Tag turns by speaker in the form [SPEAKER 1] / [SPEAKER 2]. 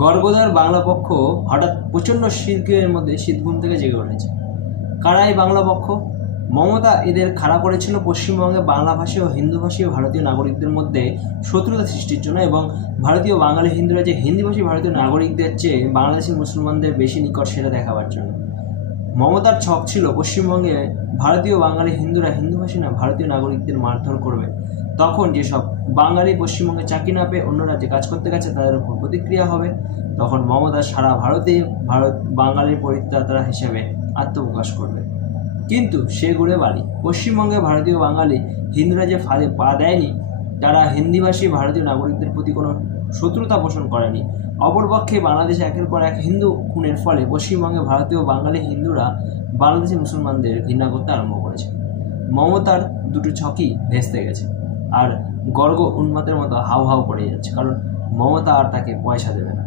[SPEAKER 1] গর্গদার বাংলা পক্ষ হঠাৎ প্রচণ্ড শীতের মধ্যে শীতঘুম থেকে জেগে উঠেছে। কারাই বাংলা পক্ষ? মমতা এদের খাড়া করেছিল পশ্চিমবঙ্গে বাংলাভাষী ও হিন্দুভাষী ভারতীয় নাগরিকদের মধ্যে শত্রুতা সৃষ্টির জন্য এবং ভারতীয় বাঙালি হিন্দুরা যে হিন্দিভাষী ভারতীয় নাগরিকদের চেয়ে বাংলাদেশি মুসলমানদের বেশি নিকট সেটা দেখাবার জন্য। মমতার ছক ছিল পশ্চিমবঙ্গে ভারতীয় বাঙালি হিন্দুরা হিন্দুভাষী না, ভারতীয় নাগরিকদের মারধর করবে। তখন যেসব বাঙালি পশ্চিমবঙ্গে চাকরি না পেয়ে অন্য রাজ্যে কাজ করতে গেছে, তাদের উপর প্রতিক্রিয়া হবে। তখন মমতা সারা ভারতে, ভারত, বাঙালির পরিত্রাতা হিসেবে আত্মপ্রকাশ করবে। কিন্তু সে ঘুরে বাড়ি। পশ্চিমবঙ্গে ভারতীয় বাঙালি হিন্দুরা যে ফাঁদে পা দেয়নি তারা হিন্দিভাষী ভারতীয় নাগরিকদের প্রতি কোনো শত্রুতা পোষণ করেনি। অপরপক্ষে বাংলাদেশে একের পর এক হিন্দু খুনের ফলে পশ্চিমবঙ্গে ভারতীয় বাঙালি হিন্দুরা বাংলাদেশি মুসলমানদের ঘৃণা করতে আরম্ভ করেছে। মমতার দুটো ছকই ভেস্তে গেছে আর গর্গ উন্মাতের মতো হাউ হাউ করে যাচ্ছে, কারণ মমতা আর তাকে পয়সা দেবে না।